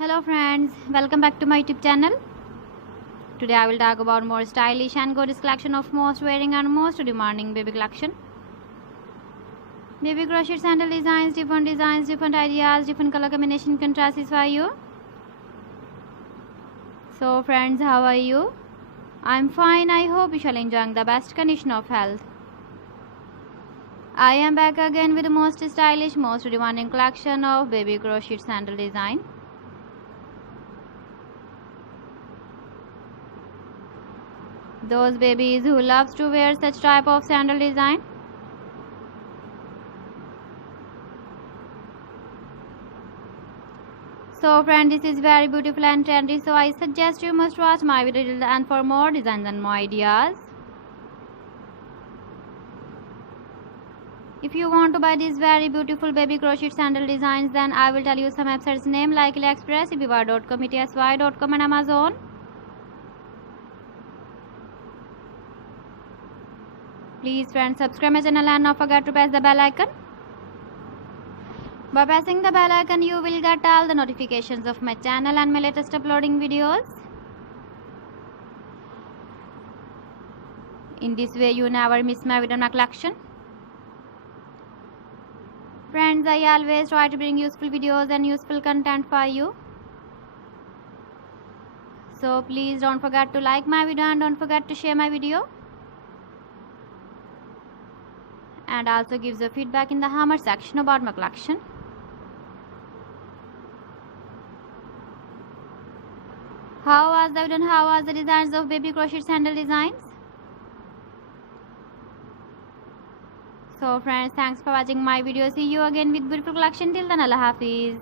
Hello friends, welcome back to my YouTube channel. Today I will talk about more stylish and gorgeous collection of most wearing and most demanding baby collection. Baby crochet sandal designs, different ideas, different color combination can satisfy you. So friends, how are you? I'm fine. I hope you shall enjoy the best condition of health. I am back again with the most stylish, most demanding collection of baby crochet sandal design. Those babies who loves to wear such type of sandal design. So friend, this is very beautiful and trendy, so I suggest you must watch my video till the end for more designs and more ideas. If you want to buy these very beautiful baby crochet sandal designs, then I will tell you some websites name like AliExpress, eBay.com, ETSY.com and Amazon. Please friends, subscribe my channel and not forget to press the bell icon. By pressing the bell icon, you will get all the notifications of my channel and my latest uploading videos. In this way, you never miss my video in my collection. Friends, I always try to bring useful videos and useful content for you. So please don't forget to like my video and don't forget to share my video. And also gives a feedback in the comment section about my collection. How was the video and how was the designs of baby crochet sandal designs? So friends, thanks for watching my video. See you again with beautiful collection. Till then, Allah Hafiz.